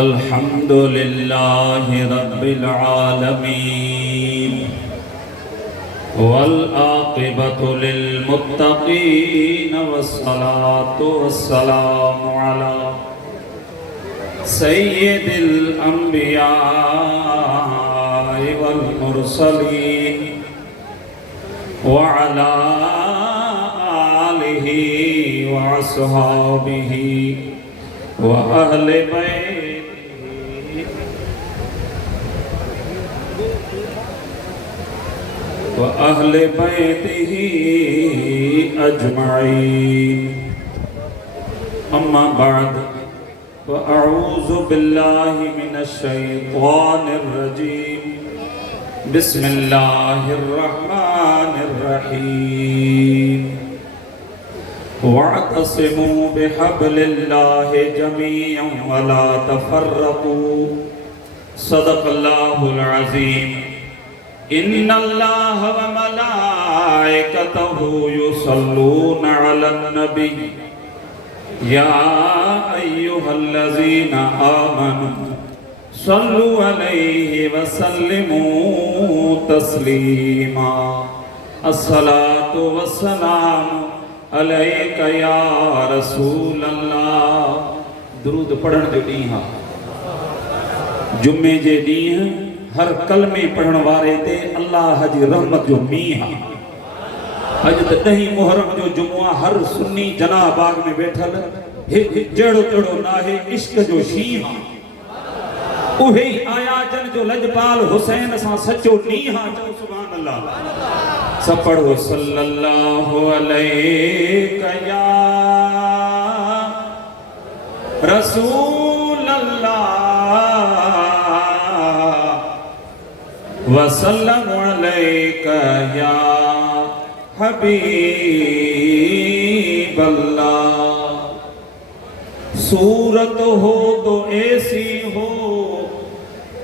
अल्हम्दुलिल्लाहि रब्बिल आलमीन वल आक़िबतु लिल मुत्तक़ीन वस्सलातु वस्सलामु अला सय्यिदिल अंबिया वल मुरसलीन व अला आलिहि व अस्हाबिहि व अहले बैतिहि व अहले बैतिहि अजमईन। अम्मा बाद फ़अऊज़ु बिल्लाहि मिनश शैतानिर रजीम। बिस्मिल्लाहिर रहमानिर रहीम। वअतसिमू बिहब्लिल्लाहि जमीअन वला तफ़र्रक़ू। सदक़ल्लाहुल अज़ीम। इन्नल्लाह व मलाइकतहु युसल्लूना अलन नबी या अय्युहल्लज़ीना आमनू सल्लु अलैहि व सल्लिमू तस्लीमा। अस्सलातु वस्सलामु अलैका या रसूल अल्लाह। दुरूद पढ़ण जो ॾींहुं आहे, जुमे जे ॾींहुं हर कलमे पढ़ण वारे ते अल्लाह जी रहमत जो मींहुं आहे। अॼु त 10 मुहर्रम जो जुमो आहे। हर सुन्नी जना बाग में वेठल जहिड़ो तहिड़ो नाहे, इश्क जो शींहुं आहे। उहे ई आया जन जो लजपाल हुसैन सां सचो ॾींहुं आहे। चओ सुभान अल्लाह। सब पढ़ो सल्लल्लाहु अलैहि या रसूल अल्लाह वसल्लम अलैका या हबीब अल्लाह। सूरत हो तो ऐसी हो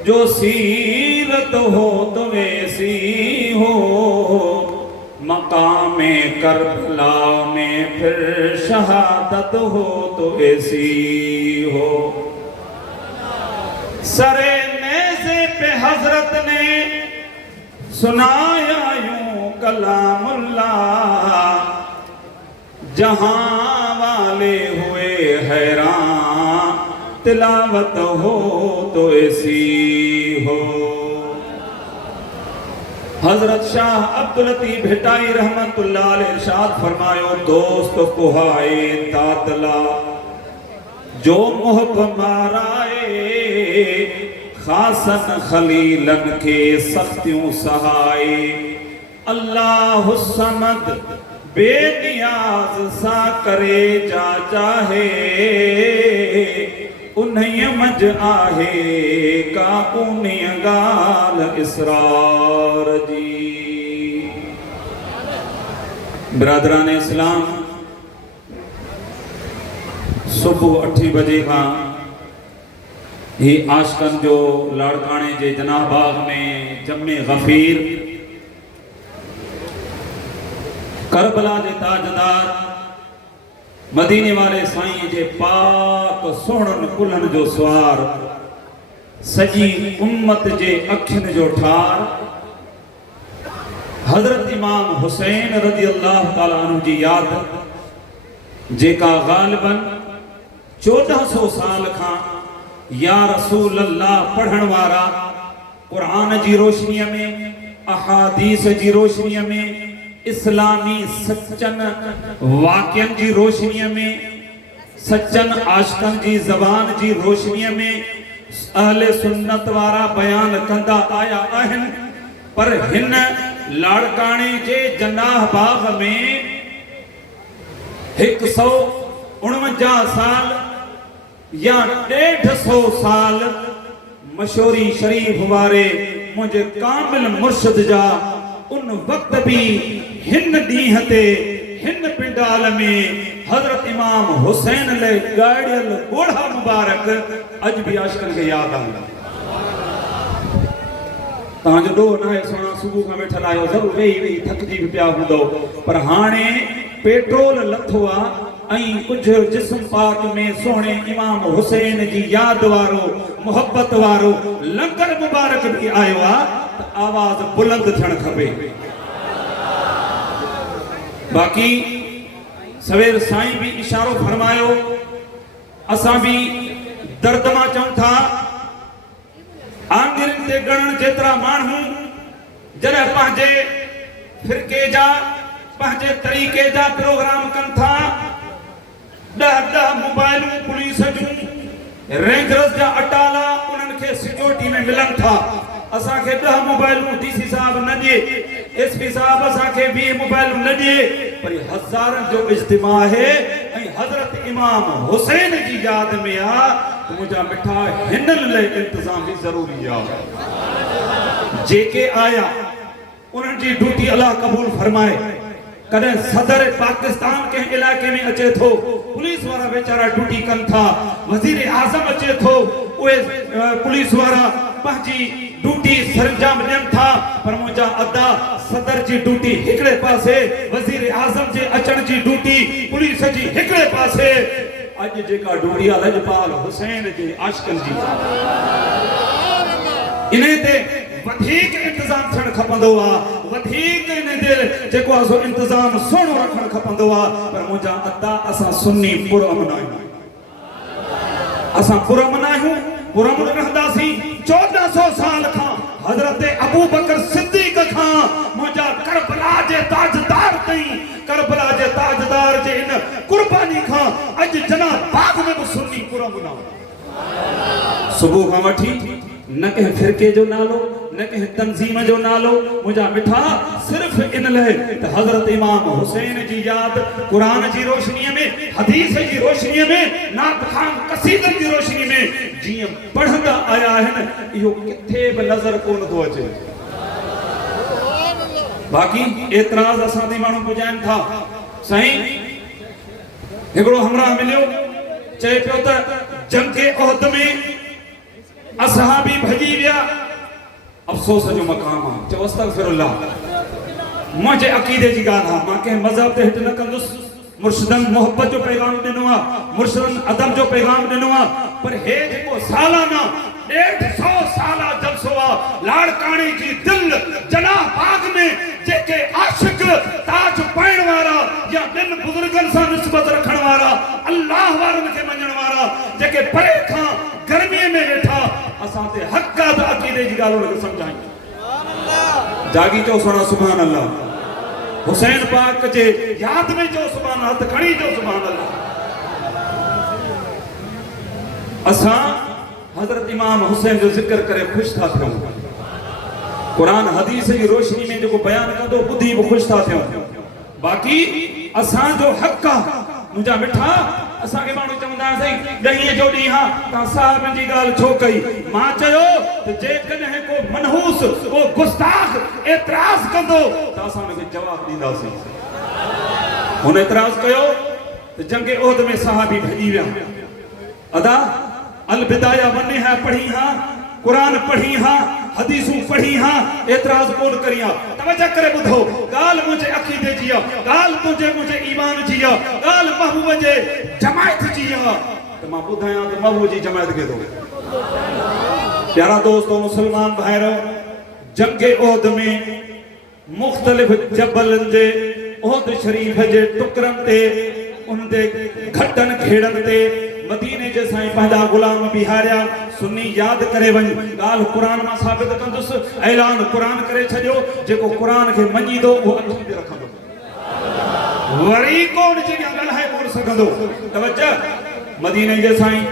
जो सीरत हो तो वैसी हो, मकामे करबला में फिर शहादत हो तो ऐसी हो। सरे नेज़े पे हजरत ने सुनाया यूं कलामुल्लाह, जहां वाले हुए हैरान, तिलावत हो तो ऐसी हो। हजरत शाह अब्दुल लतीफ भिटाई रहमतुल्लाह अलैह इरशाद फरमायो, दोस्त कुहाए तातला जो मोहब माराए, खासन खलीलन के सख्तियों सहाय। अल्लाह समद बेनियाज सा करे जा चाहे, उन्हें मज आहे का उन्हें गाल इसरार जी। बिरादरान इस्लाम, सुबह 8 बजे का ही आशकन जो लाड़काने जे जनाह बाग में जमे गफीर करबला जे ताजदार मदीने वाले साईं जे पाक सोहणन कुल्हन जो स्वार, सजी उम्मत जे अखिन जो ठार, हजरत इमाम हुसैन रज़ी अल्लाह ताला अन्हु जी याद जेका गालिबन 1400 साल खां या रसूल अल्लाह पढ़ण वारा कुरान जी रोशनीअ में, अहादीस जी रोशनीअ में, इस्लामी सच्चन वाक़ियन जी रोशनीअ में, सच्चन आशिकन जी ज़बान जी रोशनीअ में अहले सुन्नत वारा बयान कंदा आया आहिनि। पर हिन लाड़काणे जे जनाह बाग में 149 साल या 150 साल मशहूरी शरीफ वारे मुझे कामिल मुर्शिद जा उन वक्त भी हिन ॾींहं ते हिन पिंडाल में हजरत इमाम हुसैन ले गाड़ियल गोढ़ा मुबारक अज भी आशिकन के याद आंदा। तव्हांजो ॾोह न आहे, सोना सुबुह खां वेठल आहियो, ज़रूरु वेही वेही थकिजी बि पिया हूंदो, पर हाणे पेट्रोल लथो आहे ऐं कुछ जिस्म पाक में सोने इमाम हुसैन जी याद वारो मोहब्बत वारो लंगर मुबारक भी आयो आ त आवाज बुलंद थियण खपे। बाकी सवेर साईं भी इशारो फरमायो, असां भी दर्द मां चऊं था आंगुरनि ते गणण जेतिरा माण्हू जॾहिं पंहिंजे फिरके जा पंहिंजे तरीक़े जा प्रोग्राम कनि था, 10 मोबाइलूं पुलिस जूं रेंजर्स जा अटाला उन्हनि खे सिक्योरिटी में मिलनि था। असांखे 10 मोबाइलूं डीसी साहब न ॾिए, एसपी साहब असांखे 20 मोबाइलूं न ॾिए, पर हज़ारनि जो इज्तिमा आहे ऐं हज़रत इमाम हुसैन जी याद में आ। मुंहिंजा मिठा हिननि लाइ इंतज़ाम भी ज़रूरी आहे। जेके आया उन्हनि जी ड्यूटी अल्लाह कबूल फरमाए। कदें सदर पाकिस्तान के इलाके में अचे थो, पुलिस वारा बेचारा ड्यूटी कन था, वजीर आजम अचे थो, उहे पुलिस वारा पंहिंजी ड्यूटी सरंजाम ॾियनि था, पर मुंहिंजा अदा सदर जी ड्यूटी हिकिड़े पासे, वजीर आजम जे अचण जी ड्यूटी पुलिस जी हिकिड़े पासे। अॼु जेका ड्यूटी आहे लजपाल हुसैन जे आशिकनि जी, इन्हे ते वधीक इंतजाम थियण खपंदो आहे, वधीक इन ते जेको आहे सो इंतजाम सुहिणो रखण खपंदो आहे। पर मुंहिंजा अदा असां सुन्नी पुरअमन आहियूं, असां पुरअमन आहियूं, पुरअमन रहंदासीं। 1400 साल खां हज़रत अबू बकर सिद्दीक़ खां मुंहिंजा करबला जे ताजदार ताईं, करबला जे ताजदार जे इन कुर्बानी खां अॼु जना बाग में बि सुन्नी पुरअमन आहे। सुबुह खां वठी न कंहिं फिरके जो नालो, न कंहिं तंज़ीम जो नालो, मुंहिंजा मिठा सिर्फ़ इन लाइ त हज़रत इमाम हुसैन जी याद क़ुरान जी रोशनीअ में, हदीस जी रोशनीअ में, नात खान क़सीदनि जी रोशनी में जीअं पढ़ंदा आया आहिनि, इहो किथे बि नज़र कोन थो अचे। बाक़ी एतिराज़ असां ते माण्हू पुॼाइनि था, साईं हिकिड़ो हमराह मिलियो, चए पियो त जंगे उहद में असहाबी भॼी विया, अफ़सोस जो मक़ाम आहे। चयो अस्तग़फिरुल्लाह, मुंहिंजे अक़ीदे जी ॻाल्हि आहे, मां कंहिं मज़हब ते हिट न कंदुसि। मुर्शिदनि मोहब्बत जो पैगाम ॾिनो आहे, मुर्शिदनि अदब जो पैगाम ॾिनो आहे, पर हे जेको सालाना 150 साला जलसो आहे लाड़काणी जी दिल जनाह बाग में, जेके आशिक ताज पाइण वारा या ॿिनि बुज़ुर्गनि सां निस्बत रखण वारा, अल्लाह वारनि खे मञण वारा, जेके परे खां गर्मीअ में वेठा असां ते हक़ात अक़ीदे जी ॻाल्हि उनखे सम्झायूं। जागी चओ सुणा सुभान अल्लाह, हुसैन पाक जे याद में चओ सुभान अल्लाह, हथ खणी चओ सुभान अल्लाह। असां हज़रत इमाम हुसैन जो ज़िक्र करे ख़ुशि था थियूं, क़ुरान हदीस जी रोशनी में जेको बयान कंदो ॿुधी बि ख़ुशि था थियूं। बाक़ी असांजो हक़ आहे मुंहिंजा मिठा। असांखे माण्हू चवंदा आहिनि ॾहींअ जो ॾींहुं आहे, तव्हां साहिबनि जी ॻाल्हि छो कई? मां चयो त जेकॾहिं को मनहूस, को गुस्ताख एतिराज़ कंदो त असां हुनखे जवाबु ॾींदासीं। हुन एतिराज़ कयो त जंगे उहद में सहाबी भॼी विया। अदा अल बिदाया वन है पढ़ी हां, कुरान पढ़ी हां, हदीसूं पढ़ी हां, एतिराज़ कोन करी हां। तवज्जो करे ॿुधो, ॻाल्हि मुंहिंजे अक़ीदे जी आहे, ॻाल्हि मुंहिंजे ईमान जी आहे, ॻाल्हि महबूब जे जमायत जी आहे। त मां ॿुधायां त महबूब जी जमायत खे थो। प्यारा दोस्तों, मुस्लमान भाइरो, जंगे उहद में मुख़्तलिफ़ जबलनि जे उहद शरीफ़ जे टुकरनि ते, उन ते घटनि घेड़नि ते मदीने जे साईं पंहिंजा गुलाम बिहारिया। सुन्नी यादि करे वञ, ॻाल्हि क़ुरान मां साबित कंदुसि, ऐलान क़ुरान करे छॾियो, जेको क़ुरान खे मञीदो उहो अखियुनि ते रखंदो, वरी कोन जी ॻाल्हाए कोन सघंदो। तवज्जो, मदीने जे साईं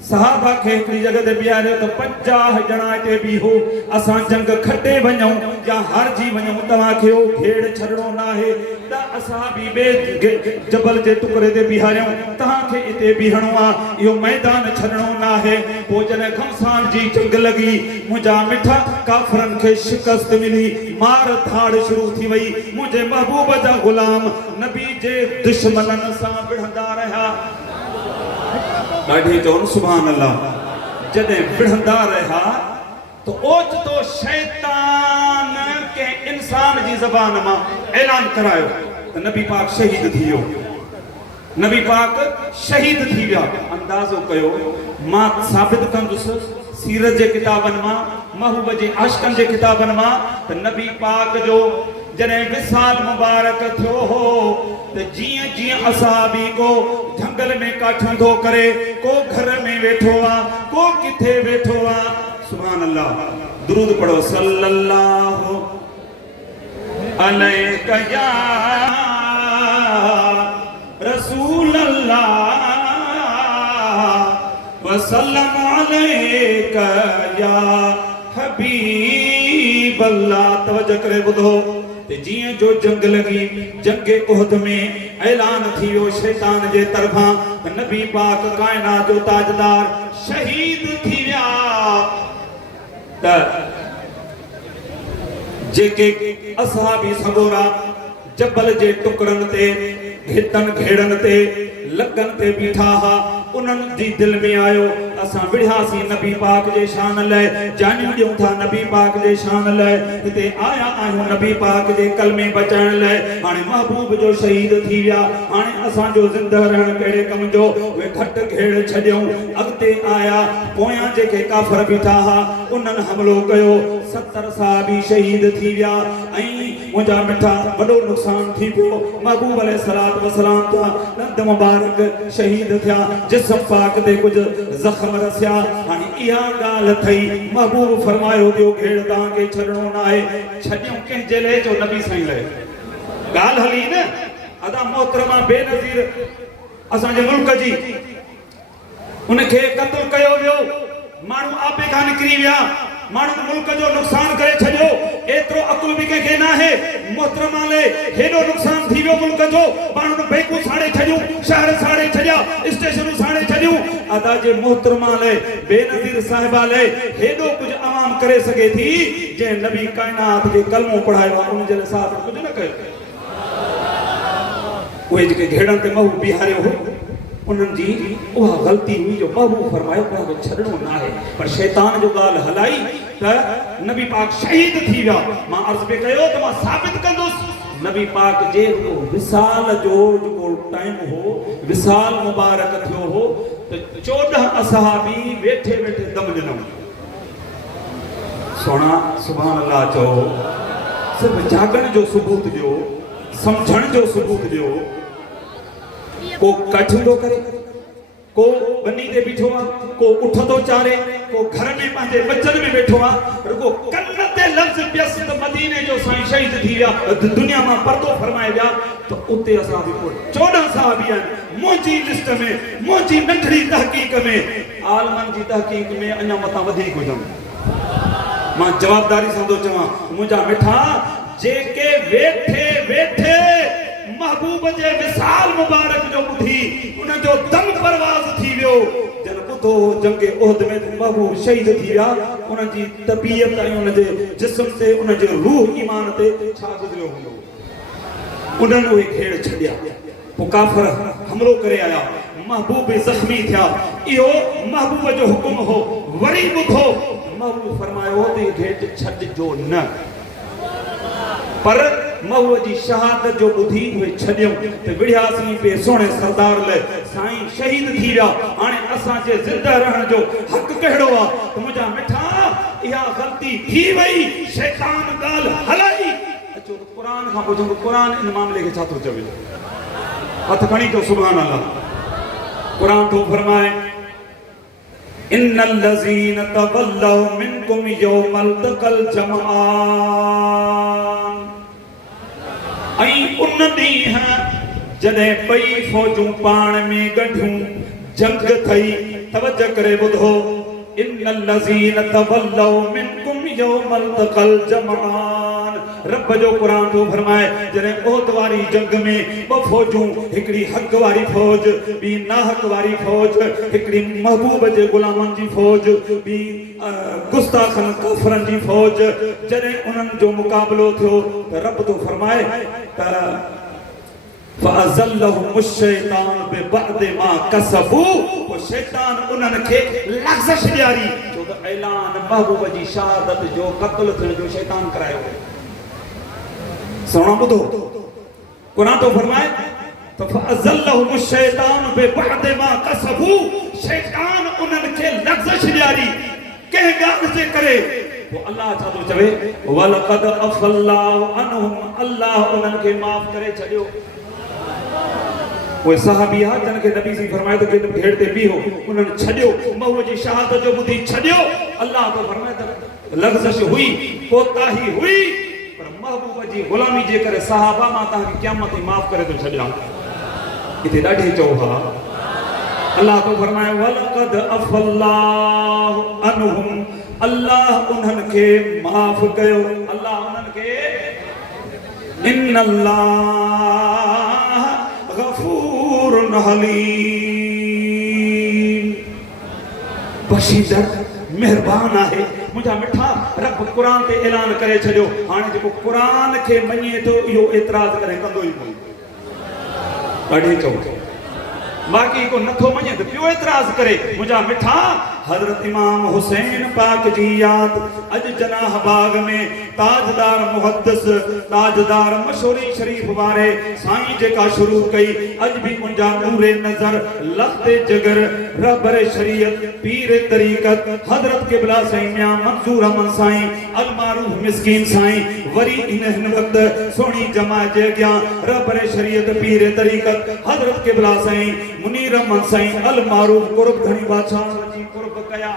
सहाबा खे हिकिड़ी जॻह ते बीहारियो त 50 ॼणा हिते बीहो, असां जंग खटे वञूं या हारजी वञूं, तव्हांखे उहो घेड़ छॾणो न आहे त असां बि ॿिए जबल जे टुकड़े ते बीहारियूं, तव्हांखे हिते बीहणो आहे, इहो मैदान छॾणो न आहे। पोइ जॾहिं घमसान जी जंग लॻी, मुंहिंजा मिठा काफ़िरनि खे शिकस्त मिली, मार धाड़ शुरू थी वई। मुंहिंजे महबूब जा गुलाम नबी जे दुश्मननि सां विढ़ंदा रहिया। ॾाढी चवनि सुभान अल्लाह। जॾहिं विढ़ंदा रहिया तो ओचितो शैतान कंहिं इंसान जी ज़बान मां ऐलान करायो त नबी पाक शहीद थी वियो। नबी पाक शहीद थी विया। अंदाज़ो कयो मां साबित कंदुसि सीरत जे किताबनि मां, महबूब जे आशिक़नि जे किताबनि मां त नबी पाक जो जॾहिं विसाल मुबारक थियो हो त जीअं जीअं असहाबी को झंगल में काठियूं थो करे, को घर में वेठो आहे, को किथे वेठो आहे। सुभान अल्लाह, दुरूद पढ़ो सल्लल्लाहु अलैका या रसूल अल्लाह वसल्लम अलैका या हबीब अल्लाह। तवज्जो करे ॿुधो ते जीअं जो जंग लगी, जंगे उहद में ऐलान थी वियो शैतान जे तरफां त नबी पाक कायनात जो ताजदार शहीद थी विया। त जेके असहाबी सगोरा जबल जे टुकड़नि ते, भितनि घेड़नि ते, लकनि ते बीठा हा, उन्हनि जी दिल में आयो असां विढ़ियासीं नबी पाक जे शान लाइ, जानियूं ॾियूं था नबी पाक जे शान लाइ, हिते आया आहियूं नबी पाक जे कलमे बचाइण लाइ। हाणे महबूब जो शहीद थी विया, हाणे असांजो ज़िंदह रहण कहिड़े कम जो? उहे घटि घेड़ छॾियऊं, अॻिते आया, पोयां जेके काफ़र बीठा हा उन्हनि हमलो कयो, 70 सहाबी शहीद थी विया। ऐं मुंहिंजा मिठा वॾो नुक़सान थी पियो, महबूब अलैहिस्सलात वसलाम जा दंद मुबारक शहीद थिया, जिस्म पाक ते कुझु ज़ख़्म रसिया। हाणे इहा ॻाल्हि थई, महबूब फरमायो ॿियो घेड़ तव्हांखे छॾिणो न आहे। छॾियूं कंहिंजे लाइ? जो नबी साईं लाइ ॻाल्हि हली न। अदा मोहतरमा बेनज़ीर असांजे मुल्क जी, उनखे क़त्ल कयो वियो, माण्हू आपे खां निकिरी विया, माण्हू मुल्क जो नुक़सान करे छॾियो। एतिरो अकुल बि कंहिंखे न आहे। मोहतरमा लाइ हेॾो नुक़सान थी वियो मुल्क जो, माण्हुनि बैंकूं साड़े छॾियूं, शहर साड़े छॾिया, स्टेशनूं साड़े छॾियूं। अदा जे मोहतरमा लाइ, बेनज़ीर साहिबा लाइ हेॾो कुझु आवाम करे सघे थी, जंहिं नबी काइनात खे कलमो पढ़ायो आहे, उनजे लाइ साथ कुझु न कयो। उहे जेके घेड़नि ते महू बीहारियो हो, उन्हनि जी उहा ग़लती हुई जो महबूब फरमायो उनखे छॾिणो न आहे। पर शैतान जो ॻाल्हि हलाई त नबी पाक शहीद थी विया। मां अर्ज़ पे कयो त मां साबित कंदुसि नबी पाक जे विसाल जो जेको टाइम हो, विसाल मुबारक थियो हो त 14 असहाबी वेठे वेठे दम ॾिनऊं। सोना सुभान अल्लाह चओ, सिर्फ़ु जागण जो सबूत ॾियो, सम्झण जो सबूत ॾियो। को कठिन थो करे, को बनी ते बीठो आहे, को उठ थो चारे, को घर में पंहिंजे बचन में वेठो आहे, रुगो कन ते लफ़्ज़ पियस त मदीने जो साईं शहीद थी विया, दुनिया मां पर्दो फरमाए विया। त उते असां बि 14 साहबी आहिनि मुंहिंजी लिस्ट में, मुंहिंजी नंढड़ी तहक़ीक़ में, आलमनि जी तहक़ीक़ में अञा मथां वधीक हुजनि। मां जवाबदारी सां थो चवां, मुंहिंजा मिठा जेके वेठे वेठे महबूब जे विसाल मुबारक जो ॿुधी उनजो दम परवाज़ थी वियो, जन ॿुधो जंगे उहद में महबूब शहीद थी विया, उनजी तबीयत ऐं उनजे जिस्म ते, उनजे रूह ईमान ते छा गुज़रियो हूंदो। उन्हनि उहे घेड़ छॾिया, पोइ काफ़र हमलो करे आया, महबूब ज़ख़्मी थिया। इहो महबूब जो हुकुम हो। वरी ॿुधो महबूब फरमायो त घेड़ छॾिजो न, पर महबूब जी शहादत जो ॿुधी उहे छॾियऊं त विढ़ियासीं पे सोणे सरदार लाइ, साईं शहीद थी विया। हाणे असांजे ज़िंदा रहण जो हक़ कहिड़ो आहे? त मुंहिंजा मिठा इहा ग़लती थी वई, शैतान ॻाल्हि हलाई। अचो त क़ुरान खां पुछूं त क़ुरान इन मामले खे छा थो चवे? हथ खणी थो सुभान अल्लाह। क़ुरान थो फरमाए इन्नल लज़ीन तवल्लौ मिनकुम यौमल तक़ल जमआन। ऐं उन ॾींहुं जॾहिं ॿई फ़ौजूं पाण में गंढियूं, जंग थई। तवज्जो करे ॿुधो, इन्नल लज़ीन तवल्लौ मिनकुम यौमल तक़ल जमआन। रब जो क़ुरान थो फरमाए जॾहिं उहद वारी जंग में 2 फ़ौजूं, हिकिड़ी हक़ वारी फ़ौज, ॿी नाहक़ वारी फ़ौज, हिकिड़ी महबूब जे ग़ुलामनि जी फ़ौज, ॿी गुस्ताखनि काफ़रनि जी फ़ौज, जॾहिं उन्हनि जो मुक़ाबिलो थियो त रब थो फरमाए त फ़अज़ल्लहुमुश शैतान बिबअद मा कसबू। वो शैतान उन्हनि खे लग़्ज़श ॾियारी, छो त ऐलान महबूब जी शहादत जो, क़त्ल थियण जो शैतान करायो। सुणो ॿुधो, क़ुरान थो फरमाए तो फअज़ल्लहुम शैतान बिबअद मा कसबू, शैतान उन्हनि खे लग़्ज़श ॾियारी कंहिं ॻाल्हि जे करे। वो अल्लाह छा थो चवे, वलक़द अफ़ल्लाहु अन्हुम, अल्लाह उन्हनि खे माफ़ करे छॾियो। वो सहाबी हा जन के नबी जी फरमाए तो कि भेड़ ते बीहो, उन्हनि छॾियो, महबूब जी शहादत जो ॿुधी छॾियो। अल्लाह तो फरमाए त लग़्ज़श हुई, कोताही हुई, पर महबूब जी ग़ुलामी जे करे सहाबा मां तव्हांखे क़यामत ताईं माफ़ करे थो छॾियां। इते ॾाढी चओ हा। अल्लाह तो फरमाए वलक़द अफ़ल्लाहु अन्हुम, अल्लाह उन्हनि खे माफ़ कयो। अल्लाह उन्हनि खे इन्नल्लाह गफूरुन हलीम, बशीदर मेहरबान आहे, मुंहिंजा मिठा। रब क़ुरान ते ऐलान करे छॾियो, हाणे जेको क़ुरान खे मञे थो इहो एतिराज़ करे कंदो ई कोन। ॾाढी चओ बाक़ी को नथो मञे त पियो एतिराज़ करे। मुंहिंजा मिठा, हज़रत इमाम हुसैन पाक जी याद अॼु जनाह बाग में ताजदार मुहद्दिस, ताजदार मशहूरी शरीफ वारे साईं जेका शुरू कई, अॼु भी मुंहिंजा नूरे नज़र, लख़्ते जिगर, रहबरे शरीयत, पीर तरीक़त, हज़रत क़िबला साईं मियां मंसूर अहमद साईं, अलमारूफ मिस्कीन साईं, वरी इन वक़्त सोणी जमात जे अॻियां रहबरे शरीयत, पीर तरीक़त, हज़रत क़िबला साईं मुनीर अहमद साईं, अलमारूफ कुर्ब घणी बादशाह जी कुर्ब कया।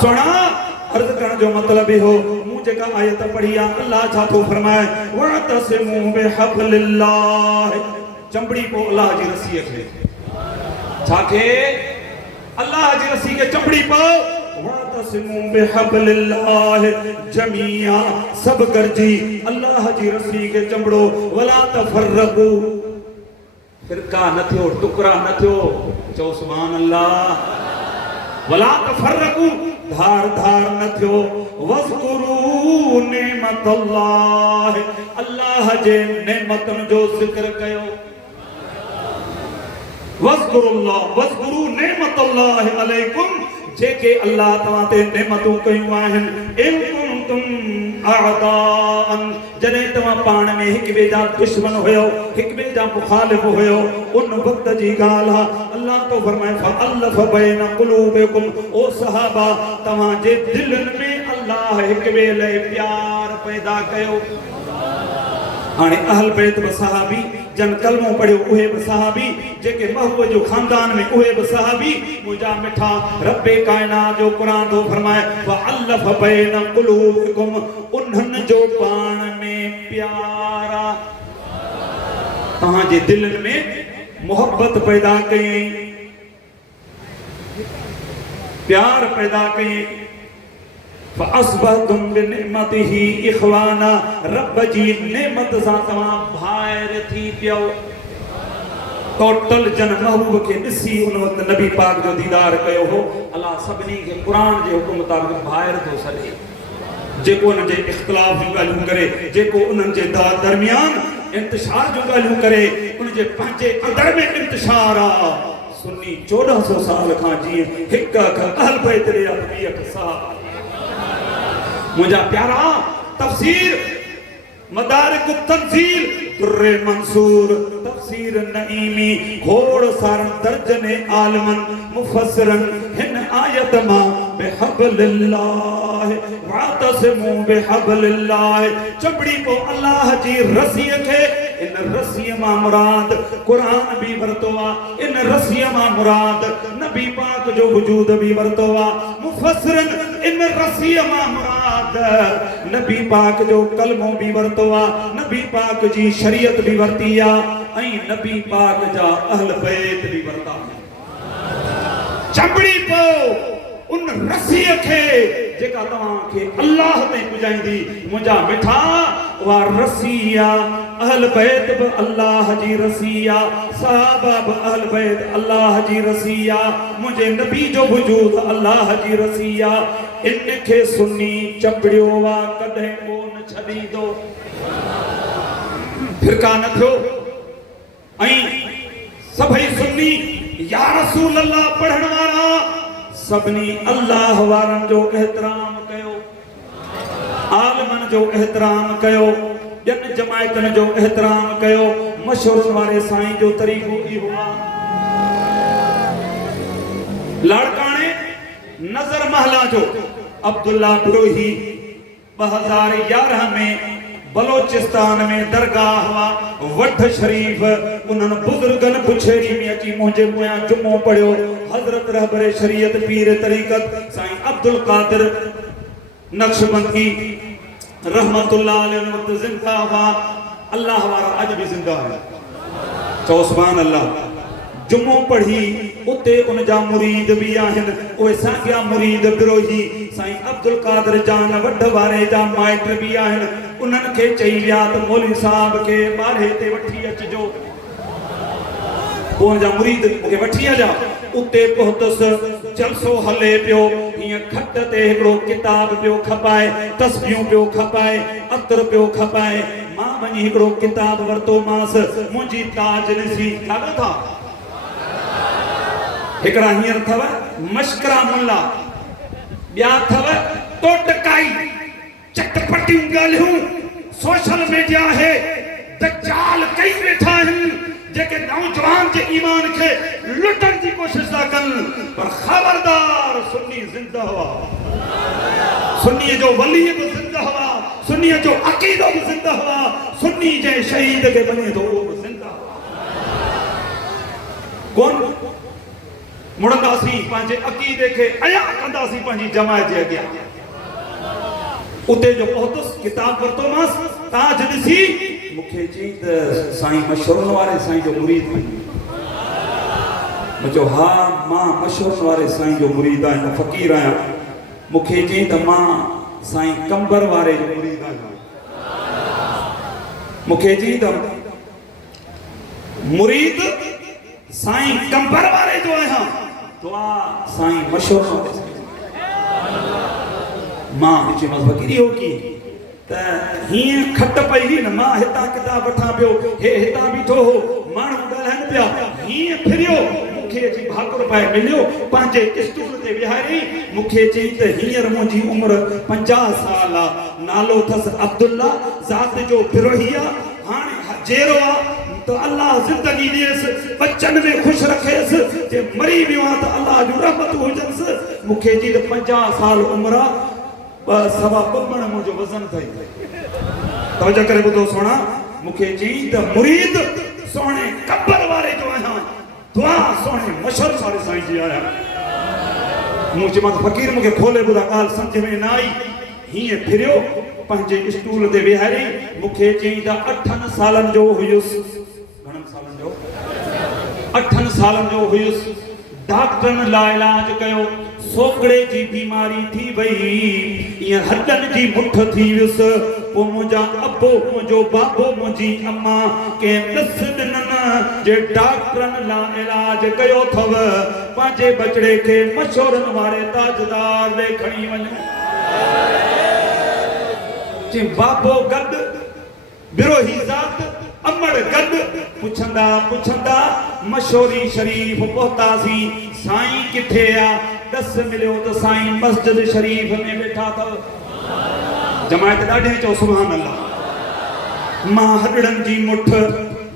सोना अर्ज करण जो मतलब ही हो, मूं जेका आयत पढ़ी आ, अल्लाह छा थो फरमाए, वअतसिमू बिहब्लिल्लाह, चंबड़ी पो अल्लाह जी रस्सी खे छाखे, अल्लाह जी रस्सी के चंबड़ी पो, वअतसिमू बिहब्लिल्लाह जमीआ, सब गरजी अल्लाह जी रस्सी के चंबड़ो, वला तफर्रकू, फिरका न थियो, टुकड़ा न थियो। चओ सुभान अल्लाह। वला तफर्रकू, धार धार न थियो। वज़कुरू नेमतल्लाह, अल्लाह जे नेमतन जो जिक्र कयो। वज़कुरुल्लाह, वज़कुरू नेमतल्लाह अलैकुम, जेके अल्लाह तव्हां ते नेमतूं कयूं आहिनि। इन कुंतुम अअदाअन, जॾहिं तव्हां पाण में हिक ॿिए जा दुश्मन हुयो, हिक ॿिए जा मुखालिफ़ हुयो, उन वक़्त जी ॻाल्हि आहे। अल्लाह तो फरमाए फअल्लफ़ बैन क़ुलूबिकुम, ओ सहाबा तव्हां जे दिलनि में अल्लाह हिक ॿिए लाइ प्यार पैदा कयो। हाणे अहल बैत ब सहाबी, जन कलमो पढ़ियो उहे ब सहाबी, जेके महबूब जो खानदान में उहे ब सहाबी। मुंहिंजा मिठा, रब्बे कायनात जो क़ुरान तो फरमाए फअल्लफ़ बैन क़ुलूबिकुम, उन्हनि जो पाण में प्यारा, तव्हां जे दिलनि में मोहब्बत पैदा कयईं, प्यार पैदा कयईं। फअस्बहतुम बिनिअमतिही इख़वाना, रब जी नेमत सां तव्हां भाइर थी पियो। टोटल जन महबूब खे ॾिसी उन वक़्तु नबी पाक जो दीदार कयो हो। अल्लाह सभिनी खे क़ुरान जे हुकुम मुताबिक़ भाइर थो सॾे। जेको उन्हनि जे इख़्तिलाफ़ जूं ॻाल्हियूं करे, जेको उन्हनि जे दरमियान इंतिशार जूं ॻाल्हियूं करे, उन जे पंहिंजे अंदर में इंतिशार आहे। सुन्नी 1400 साल खां जीअं हिक अहल बैत ॾे ॿी सहाबा। मुझा प्यारा, तफसीर मदारिक तंजील, दुर्रे मंसूर, तफसीर नईमी, घोड़ सारन दर्जने आलमन मुफस्सिरन, हिन आयत मां बिहब्लिल्लाह वातसिमू बिहब्लिल्लाह, चबड़ी को अल्लाह जी रस्सी खे, इन रस्सी मां मुराद कुरान भी वरतो आहे, इन रस्सी मां मुराद नबी पाक जो वजूद भी वरतो आहे। मुफस्सिरन, इन रस्सी मां मुराद नबी पाक जो कलमो भी वरतो आहे, नबी पाक जी शरीयत भी वरती आहे, ऐं नबी पाक जा अहल बैत भी वरता। चंबड़ी पो उन रस्सी खे जेका तव्हां खे अल्लाह में पुॼाईंदी। मुंहिंजा मिठा, उहा रस्सी आहे, अहल बैत बि अल्लाह जी रस्सी आहे, सहाबा बि अहल बैत अल्लाह जी रस्सी आहे, मुंहिंजे नबी जो वजूद अल्लाह जी रस्सी आहे। इन खे सुन्नी चंबड़ियो आहे, कॾहिं कोन छॾींदो, फिरका न थियो। ऐं सभई सुन्नी या रसूल अल्लाह पढ़ण वारा सभिनी अल्लाह वारनि जो एहतराम कयो, आलमन जो एहतराम कयो, ॼन जमायतन जो एहतराम कयो, मशहूर वाले साईं जो तरीक़ो ई हुआ लाड़काने नजर महला जो अब्दुल्ला बिरोही 2011 में बलोचिस्तान में दरगाह हुआ वठ शरीफ उन्हनि बुजुर्गन पुछेरी में अची मुझे मुया जुम्मो पढ़ियो हजरत रहबरे शरीयत पीर तरीक़त साईं अब्दुल कादिर नक्शबंदी रहमतुल्लाह अलैहि वक्त जिंदा हुआ अल्लाह वारा अज भी जिंदा है चओ सुभान अल्लाह जुम्मो पढ़ी उते उनजा मुरीद भी आहिन उहे साॻिया मुरीद बिरोही साईं अब्दुल कादिर जान वढ वारे जा माइट भी आहिन उन्हनि खे चई विया त मौलवी साहब खे ॿारहे ते वठी अचिजो पोइ जा मुरीद मूंखे वठी हलिया उते पहुतुसि जलसो हले पियो हीअं खट ते हिकिड़ो किताब पियो खपाए तस्बियूं पियो खपाए अतर पियो खपाए मां वञी हिकिड़ो किताब वरितोमांसि मुंहिंजी ताज ॾिसी ठाहियो था हिकिड़ा हींअर अथव मश्करा मुल्ला ॿिया अथव टोटकाई चटपटियूं ॻाल्हियूं सोशल मीडिया है दज्जाल कई वेठा आहिनि जेके नौजवान जे ईमान खे लुटण जी कोशिश था कनि पर ख़बरदार सुन्नी ज़िंदा हुआ सुन्नी जो वली भी ज़िंदा हुआ सुन्नी जो अक़ीदो भी ज़िंदा हुआ सुन्नी जे शहीद के बने तो वो भी ज़िंदा कौन मुड़ंदासी पंहिंजे अक़ीदे खे अया कंदासी पंहिंजी जमायत जे अॻियां उते जो पहुतुसि किताब वरितोमांसि ताज ॾिसी मूंखे चई त साईं मशहूर वारे साईं जो मुरीद मां चयो हा मां मशहूर वारे साईं जो मुरीद आहियां फ़क़ीर आहियां मूंखे चई त मां साईं कंबर वारे जो मुरीद आहियां मूंखे चई त मुरीद साईं कंबर वारे जो आहियां दुआ साईं मशहूर वारे मां विच में फ़क़ीरी हो की त हीअं खट पई हुई न मां हितां किताब वठां पियो हे हितां बीठो हो माण्हू ॻाल्हाइनि पिया हीअं फिरियो मूंखे अची भाकुर पाए मिलियो पंहिंजे स्टूल ते विहारी मूंखे चई त हींअर मुंहिंजी उमिरि 50 साल आहे नालो अथसि अब्दुल्ला ज़ात जो बिरोही आहे हाणे जेरो आहे तो अल्लाह जिंदगी ॾियसि बच्चन में खुश रखेसि जे मरी वियो आहे त अल्लाह जो रहमत हुजसि मूंखे चई त 50 साल उमिरि आहे सवा बमण मुंहिंजो वज़न अथई तवजो करे ॿुधो सोना मूंखे चई त मुरीद सोणे कब्र वारे जो आहियां दुआ सोणे मशहूर वारे साईं जी आहियां मूं चयोमांसि फ़क़ीर मूंखे खोले ॿुधा ॻाल्हि सम्झ में न आई हीअं फिरियो पंहिंजे स्टूल ते विहारी मूंखे चई त 8 सालनि जो हुयुसि घणनि सालनि जो 8 सालनि जो हुयुसि डॉक्टरनि लाइलाज कयो सोकड़े जी बीमारी थी वई ईअं हॾनि जी मुठ थी वियुसि पोइ मुंहिंजा अबो मुंहिंजो बाबो मुंहिंजी अम्मा कंहिं ॾस ॾिननि जे डॉक्टरनि लाइ इलाज कयो अथव पंहिंजे बचड़े खे मशहूरनि वारे ताजदार ॾे खणी वञो चई बाबो गॾु बिरोही ज़ात अमड़ गॾु पुछंदा पुछंदा मशहूरी शरीफ़ पहुतासीं साईं किथे आहे दस मिलियो त साईं मस्जिद शरीफ़ में वेठा अथव जमायत ॾाढी चओ सुभान अल्लाह मां हॾड़नि जी मुठ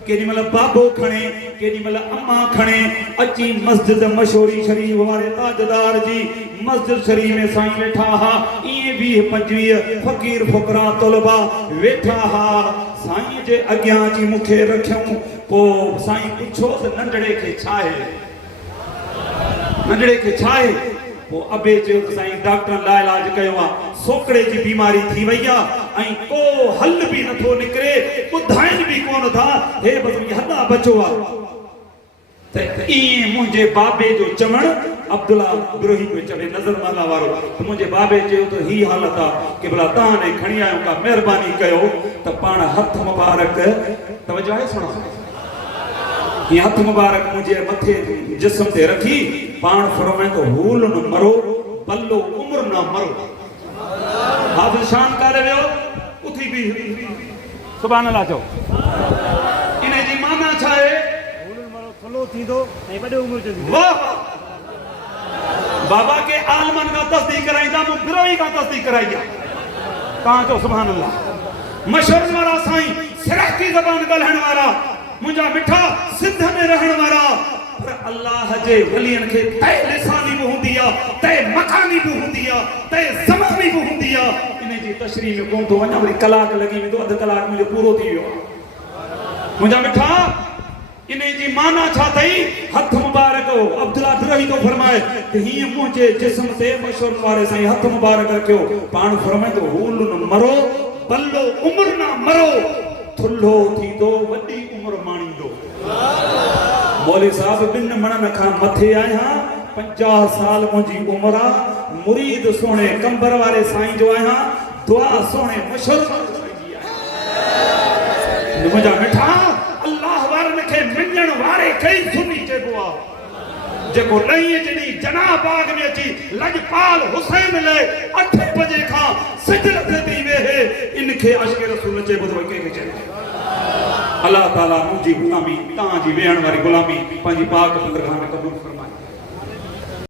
केॾीमहिल बाबो खणे केॾीमहिल अम्मा खणे अची मस्जिद मशहूरी शरीफ़ वारे ताजदार जी मस्जिद शरीफ़ में साईं वेठा हा ईअं 20-25 फ़क़ीर फ़ुक़रा तलबा वेठा हा साईं जे अॻियां अची मूंखे रखियऊं पोइ साईं पुछो त नंढड़े खे छा आहे नंढड़े खे छा आहे पोइ अबे चयो त साईं डॉक्टर लाइलाज कयो आहे सोकड़े जी बीमारी थी वई आहे ऐं को हल बि नथो निकिरे ॿुधाइनि बि कोन था हे बसि हॾा बचो आहे त ईअं मुंहिंजे बाबे जो चवणु अब्दुल्ला बिरोही पियो चवे नज़र महला वारो त मुंहिंजे बाबे चयो त ही हालत आहे की भला तव्हां ॾे खणी आहियो का महिरबानी कयो त पाण हथ मुबारक तवजो आहे सुणो ये हथ मुबारक मुझे मथे जिस्म ते रखी पान फरमाए तो भूल न मरो पल्लो उम्र न मरो हाफिज शान करे वियो उथी भी सुभान अल्लाह चो इने जी माना छा है भूल मरो थलो थींदो ए वडे उम्र जो वाह बाबा के आलमन का तस्दीक कराईदा मु बिरोही का तस्दीक कराईया कहां तो सुभान अल्लाह मशहूर वाला साईं सिराकी ज़बान ॻाल्हाइण वाला मुंहिंजा मिठा सिंध में रहण वारा पर अल्लाह जे वलियन खे तय लिसानी भी हूंदी आहे, तय मकानी भी हूंदी आहे, तय ज़मानी भी हूंदी आहे। इन जी तशरीह में कोन थो वञा, वरी कलाक लॻी वेंदो, अधु कलाक मुंहिंजो पूरो थी वियो आहे। मुंहिंजा मिठा इन जी माना छा अथई? हथ मुबारक हो अब्दुल्ला दुरही तो फरमाए कि हीअं मुंहिंजे जिस्म ते मशहूर वारे साईं हथ मुबारक रखियो। पाण फरमाईंदो हूल न मरो बल्लो उम्र न मरो, थुल्हो थींदो वॾी उम्र माणींदो। मौलवी साहब 2 मणनि खां मथे आहियां, 50 साल मुंहिंजी उम्र आहे, मुरीद सोणे कंबर वारे साईं जो आहियां, दुआ सोणे मशहूर साईं जी आहे। मुंहिंजा मिठा अल्लाह वारनि खे मञण वारे कई सुनी चइबो आहे, जेको ॾहीं जॾहिं जनाह बाग में अची लजपाल हुसैन लाइ 8 बजे खां सिजदत ते वेहे, इनखे अश्क रसूल चइबो त कंहिंखे चइबो। अल्लाह ताला मुंहिंजी गुलामी तव्हांजी वेहण वारी गुलामी पंहिंजी पाक परगाह में क़बूल फरमाए।